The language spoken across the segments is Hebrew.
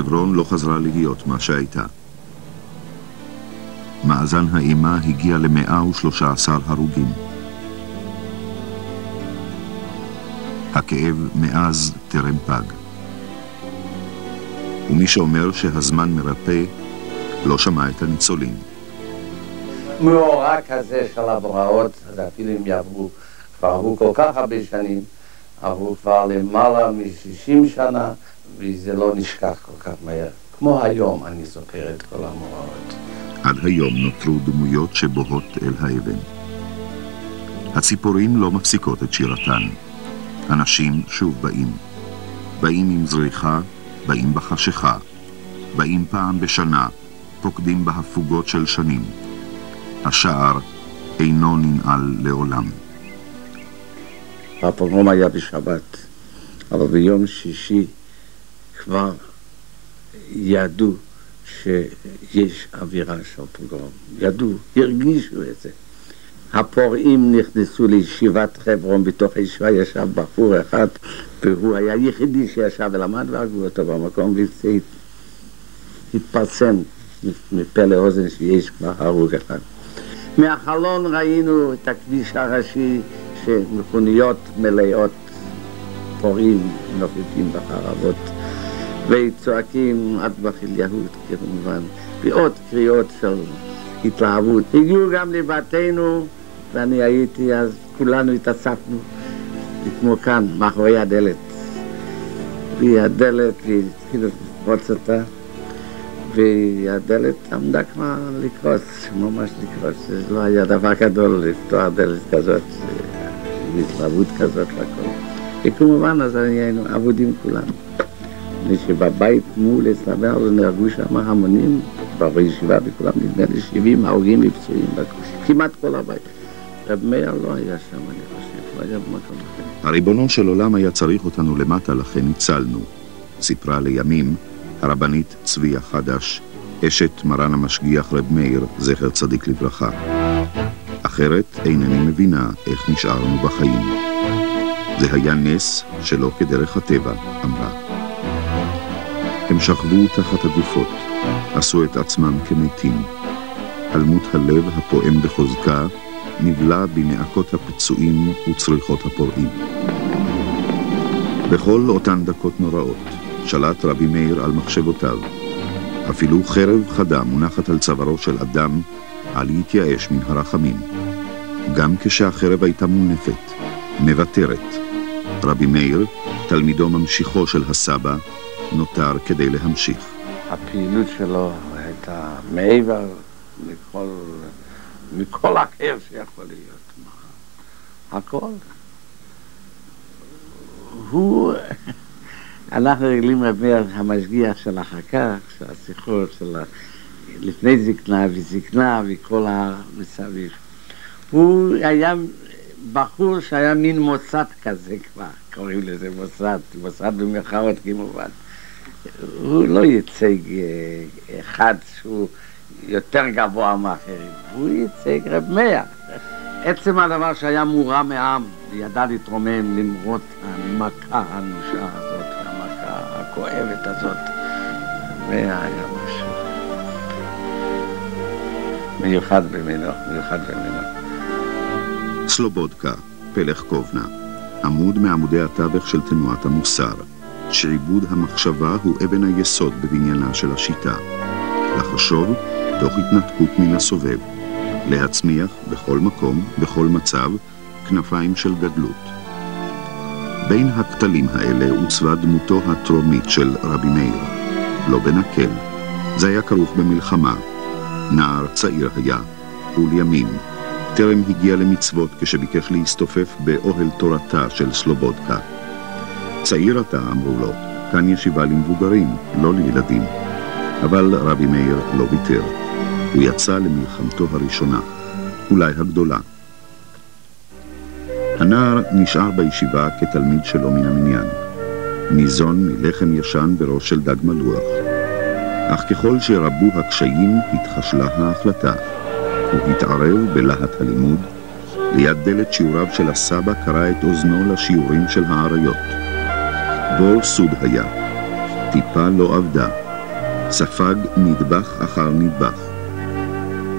חברון לא חזרה להיות מה שהייתה. מאזן האימה הגיע ל-113 הרוגים. הכאב מאז טרם פג. ומי שאומר שהזמן מרפא לא שמע את הניצולים. מאורע כזה של הבוראות, אז אפילו אם יעברו, כבר עברו כל כך הרבה שנים, עברו כבר למעלה מ-60 שנה, וזה לא נשכח כל כך מהר. כמו היום אני זוכר את כל המאורעות. עד היום נותרו דמויות שבוהות אל האבן. הציפורים לא מפסיקות את שירתן. אנשים שוב באים. באים עם זריחה, באים בחשיכה. באים פעם בשנה, פוקדים בהפוגות של שנים. השער אינו ננעל לעולם. הפוגרום היה בשבת, אבל ביום שישי כבר ידעו שיש אווירה של פוגרום. ידעו, הרגישו את זה. הפורעים נכנסו לישיבת חברון, בתוך הישיבה ישב בחור אחד, והוא היה היחידי שישב ולמד והרגו אותו במקום, וזה התפרסם מפה לאוזן שיש כבר הרוג אחד. מהחלון ראינו את הכביש הראשי, שמכוניות מלאות פורעים נופפים בחרבות וצועקים עד בחיל יהוד כמובן, ועוד קריאות של התלהבות. הגיעו גם לבתינו, ואני הייתי אז, כולנו התאספנו כמו כאן, מאחורי הדלת, והדלת התחילה לפרוץ אותה, והדלת עמדה כבר לקרוס, ממש לקרוס. זה לא היה דבר גדול לפתוח דלת כזאת, התלהבות כזאת לכל. וכמובן אז היינו עבודים כולנו. שבבית מול אצלנו אז נהרגו שם המונים, בישיבה וכולם נדמה לי 70 הרוגים ופצועים, כמעט כל הבית. רב מאיר לא היה שם, אני חושב, לא היה במקום אחר. הריבונו של עולם היה צריך אותנו למטה, לכן ניצלנו. סיפרה לימים הרבנית צביה חדש, אשת מרן המשגיח רב מאיר, זכר צדיק לברכה. אחרת אינני מבינה איך נשארנו בחיים. זה היה נס שלא כדרך הטבע, אמרה. הם שכבו תחת הגופות, עשו את עצמם כמתים. אלמות הלב הפועם בחוזקה נבלה בנעקות הפצועים וצריחות הפורעים. בכל אותן דקות נוראות שלט רבי מאיר על מחשבותיו. אפילו חרב חדה מונחת על צווארו של אדם על להתייאש מן הרחמים. גם כשהחרב הייתה מונפת, מוותרת, רבי מאיר, תלמידו ממשיכו של הסבא, נותר כדי להמשיך. הפעילות שלו הייתה מעבר מכל אחר שיכול להיות. הכל. אנחנו רגילים רבי מאיר המשגיח של אחר כך, של השיחות, לפני זקנה וזקנה וכל המסביב. הוא היה בחור שהיה מין מוסד כזה כבר, קוראים לזה מוסד במרכאות כמובן. הוא לא ייצג אחד שהוא יותר גבוה מאחרים, הוא ייצג רב מאיר. עצם הדבר שהיה מורם מעם, ידע להתרומם למרות המכה האנושה הזאת, המכה הכואבת הזאת. מאיר היה משהו מיוחד במינו, סלובודקה, פלך קובנה, עמוד מעמודי התווך של תנועת המוסר. שעיבוד המחשבה הוא אבן היסוד בבניינה של השיטה. לחשוב תוך התנתקות מן הסובב. להצמיח בכל מקום, בכל מצב, כנפיים של גדלות. בין הכתלים האלה עוצבה דמותו הטרומית של רבי מאיר. לא בנקל. זה היה כרוך במלחמה. נער צעיר היה, ולימים. טרם הגיע למצוות כשביקש להסתופף באוהל תורתה של סלובודקה. צעיר אתה, אמרו לו, כאן ישיבה למבוגרים, לא לילדים. אבל רבי מאיר לא ויתר. הוא יצא למלחמתו הראשונה, אולי הגדולה. הנער נשאר בישיבה כתלמיד שלו מן המניין. ניזון מלחם ישן בראש של דג מלוח. אך ככל שרבו הקשיים, התחשלה ההחלטה. הוא התערב בלהט הלימוד. ליד דלת שיעוריו של הסבא קרא את אוזנו לשיעורים של העריות. בור סוד היה. טיפה לא עבדה. ספג נדבך אחר נדבך.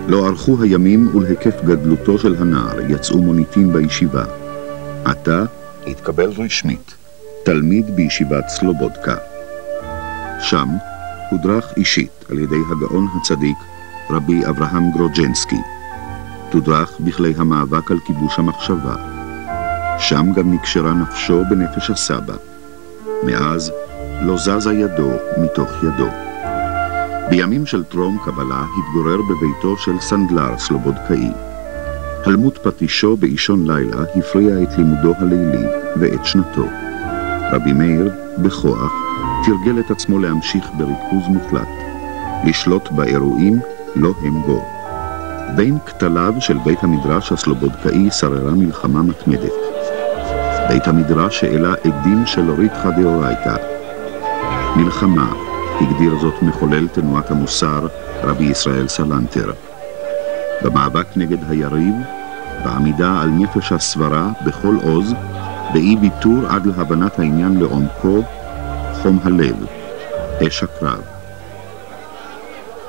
לא ערכו הימים ולהיקף גדלותו של הנער יצאו מוניטין בישיבה. עתה התקבל רשמית, תלמיד בישיבת סלובודקה. שם הודרך אישית על ידי הגאון הצדיק רבי אברהם גרוג'נסקי. תודרך בכלי המאבק על כיבוש המחשבה. שם גם נקשרה נפשו בנפש הסבא. מאז לא זזה ידו מתוך ידו. בימים של טרום קבלה התגורר בביתו של סנדלר סלובודקאי. הלמות פטישו באישון לילה הפריע את לימודו הלילי ואת שנתו. רבי מאיר, בכוח, תרגל את עצמו להמשיך בריכוז מוחלט. לשלוט באירועים לא הם בו. בין כתליו של בית המדרש הסלובודקאי שררה מלחמה מתמדת. בית המדרש שאלה עדים של ריתחא דאורייתא. מלחמה, הגדיר זאת מחולל תנועת המוסר רבי ישראל סלנטר. במאבק נגד היריב, בעמידה על נפש הסברה בכל עוז, באי ויתור עד להבנת העניין לעומקו, חום הלב, אש הקרב.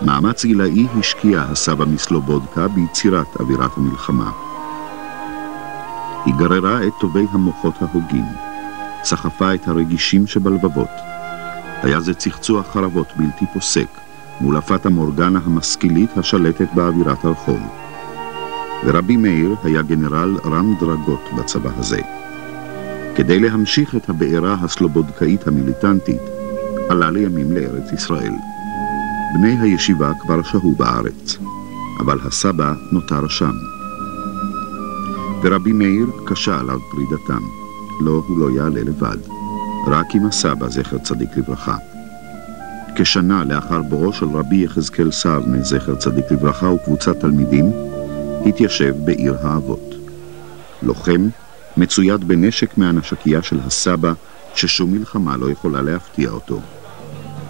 מאמץ גילאי השקיע הסבא מסלובודקה ביצירת אווירת המלחמה. היא גררה את טובי המוחות ההוגים, סחפה את הרגישים שבלבבות. היה זה צחצוח חרבות בלתי פוסק, מול הפת המורגנה המשכילית השלטת באווירת הרחוב. ורבי מאיר היה גנרל רם דרגות בצבא הזה. כדי להמשיך את הבעירה הסלובודקאית המיליטנטית, עלה לימים לארץ ישראל. בני הישיבה כבר שהו בארץ, אבל הסבא נותר שם. ורבי מאיר קשה עליו פרידתם. לא, הוא לא יעלה לבד. רק עם הסבא, זכר צדיק לברכה. כשנה לאחר בואו של רבי יחזקאל סרנה, זכר צדיק לברכה, וקבוצת תלמידים, התיישב בעיר האבות. לוחם, מצויד בנשק מהנשקייה של הסבא, ששום מלחמה לא יכולה להפתיע אותו.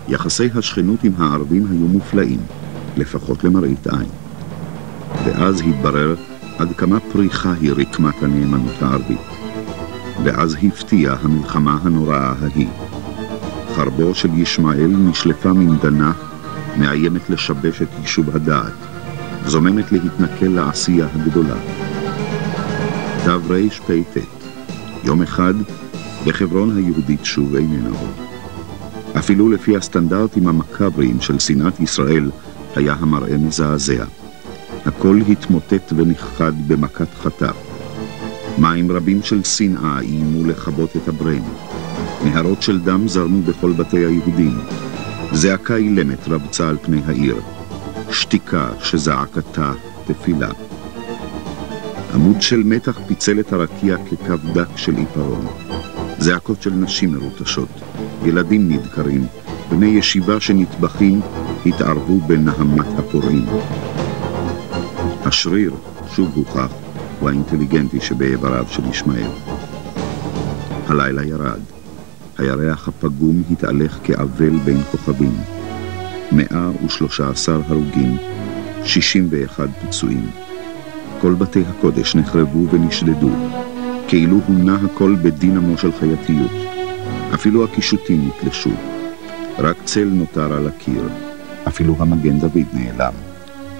יחסי השכנות עם הערבים היו מופלאים, לפחות למראית עין. ואז התברר עד כמה פריחה היא רקמת הנאמנות הערבית. ואז הפתיעה המלחמה הנוראה ההיא. חרבו של ישמעאל נשלפה מן דנך, מאיימת לשבש את יישוב הדעת, זוממת להתנכל לעשייה הגדולה. תרפ"ט, יום אחד, בחברון היהודית שוב איננה עוד. אפילו לפי הסטנדרטים המקבריים של שנאת ישראל, היה המראה מזעזע. הכל התמוטט ונכחד במכת חטף. מים רבים של שנאה איימו לכבות את הברן. נהרות של דם זרמו בכל בתי היהודים. זעקה אילמת רבצה על פני העיר. שתיקה שזעקתה תפילה. עמוד של מתח פיצל את הרקיע כקו דק של עיפרון. זעקות של נשים מרוטשות, ילדים נדקרים, בני ישיבה שנטבחים התערבו בנהמת הפורעים. השריר, שוב הוכח, הוא האינטליגנטי שבאיבריו של ישמעאל. הלילה ירד. הירח הפגום התהלך כאבל בין כוכבים. 113 הרוגים, 61 פצועים. כל בתי הקודש נחרבו ונשדדו, כאילו הונה הכל בדינמו של חייתיות. אפילו הקישוטים נתלשו. רק צל נותר על הקיר. אפילו המגן דוד נעלם.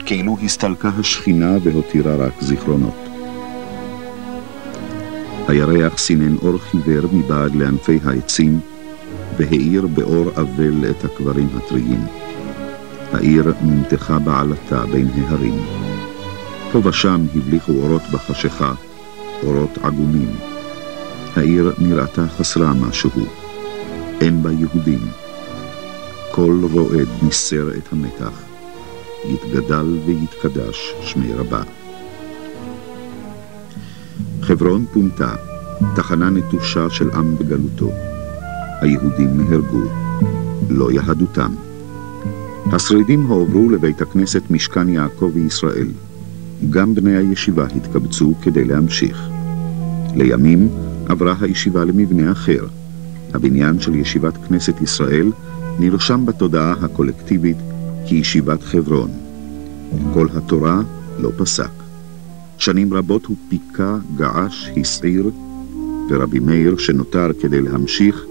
כאילו הסתלקה השכינה והותירה רק זיכרונות. הירח סינן אור חיוור מבעד לענפי העצים, והאיר באור אבל את הקברים הטריים. העיר נמתחה בעלתה בין ההרים. פה ושם הבליחו אורות בחשיכה, אורות עגומים. העיר נראתה חסרה משהו. אין בה יהודים. כל רועד ניסר את המתח. יתגדל ויתקדש שמי רבה. חברון פונתה, תחנה נטושה של עם בגלותו. היהודים נהרגו, לא יהדותם. השרידים הועברו לבית הכנסת משכן יעקב וישראל. גם בני הישיבה התקבצו כדי להמשיך. לימים עברה הישיבה למבנה אחר. הבניין של ישיבת כנסת ישראל נרשם בתודעה הקולקטיבית כישיבת חברון. כל התורה לא פסק. שנים רבות הוא פיקה, געש, הסעיר, ורבי מאיר שנותר כדי להמשיך,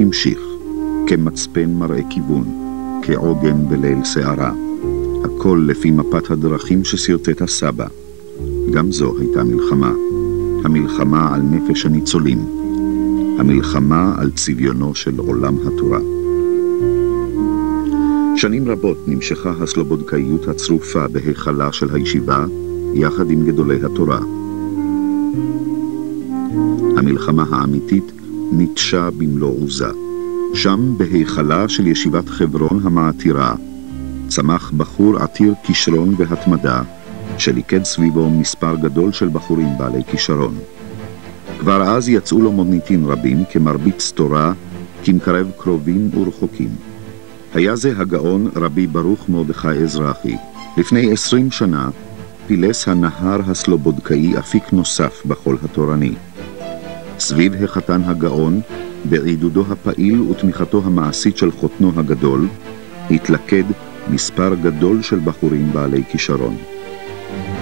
המשיך, כמצפן מראה כיוון, כעוגן בליל שערה. הכל לפי מפת הדרכים שסרטט הסבא. גם זו הייתה מלחמה. המלחמה על נפש הניצולים. המלחמה על צביונו של עולם התורה. שנים רבות נמשכה הסלובודקאיות הצרופה בהיכלה של הישיבה, יחד עם גדולי התורה. המלחמה האמיתית ניטשה במלוא עוזה. שם בהיכלה של ישיבת חברון המעתירה, צמח בחור עתיר כישרון והתמדה, שליקד סביבו מספר גדול של בחורים בעלי כישרון. כבר אז יצאו לו מוניטין רבים כמרביץ תורה, כמקרב קרובים ורחוקים. היה זה הגאון רבי ברוך מרדכי אזרחי. לפני 20 שנה פילס הנהר הסלובודקאי אפיק נוסף בחול התורני. סביב החתן הגאון, בעידודו הפעיל ותמיכתו המעשית של חותנו הגדול, התלכד מספר גדול של בחורים בעלי כישרון.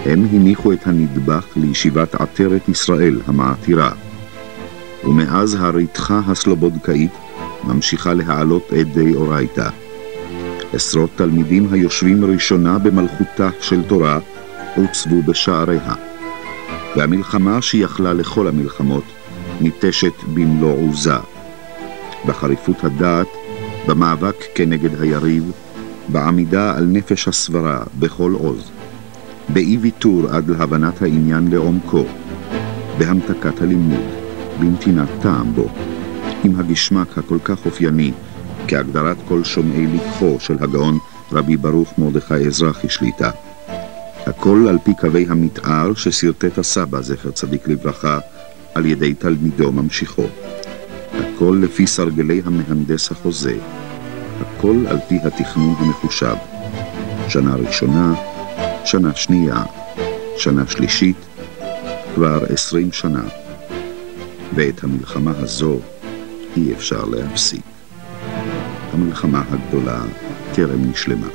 הם הניחו את הנדבך לישיבת עטרת ישראל המעתירה, ומאז הריתחה הסלובודקאית ממשיכה להעלות עדי אורייתא. עשרות תלמידים היושבים ראשונה במלכותה של תורה הוצבו בשעריה, והמלחמה שיכלה לכל המלחמות ניטשת במלוא עוזה. בחריפות הדעת, במאבק כנגד היריב, בעמידה על נפש הסברה בכל עוז, באי ויתור עד להבנת העניין לעומקו, בהמתקת הלימוד, בנתינת טעם בו, עם הגשמק הכל כך אופייני, כהגדרת כל שומעי לקחו של הגאון רבי ברוך מרדכי אזרחי שליטה. הכל על פי קווי המתאר שסרטט הסבא זכר צדיק לברכה על ידי תלמידו ממשיכו. הכל לפי סרגלי המהנדס החוזה. הכל על פי התכנון המחושב. שנה ראשונה, שנה שנייה, שנה שלישית, כבר 20 שנה. ואת המלחמה הזו אי אפשר להפסיק. המלחמה הגדולה טרם נשלמה.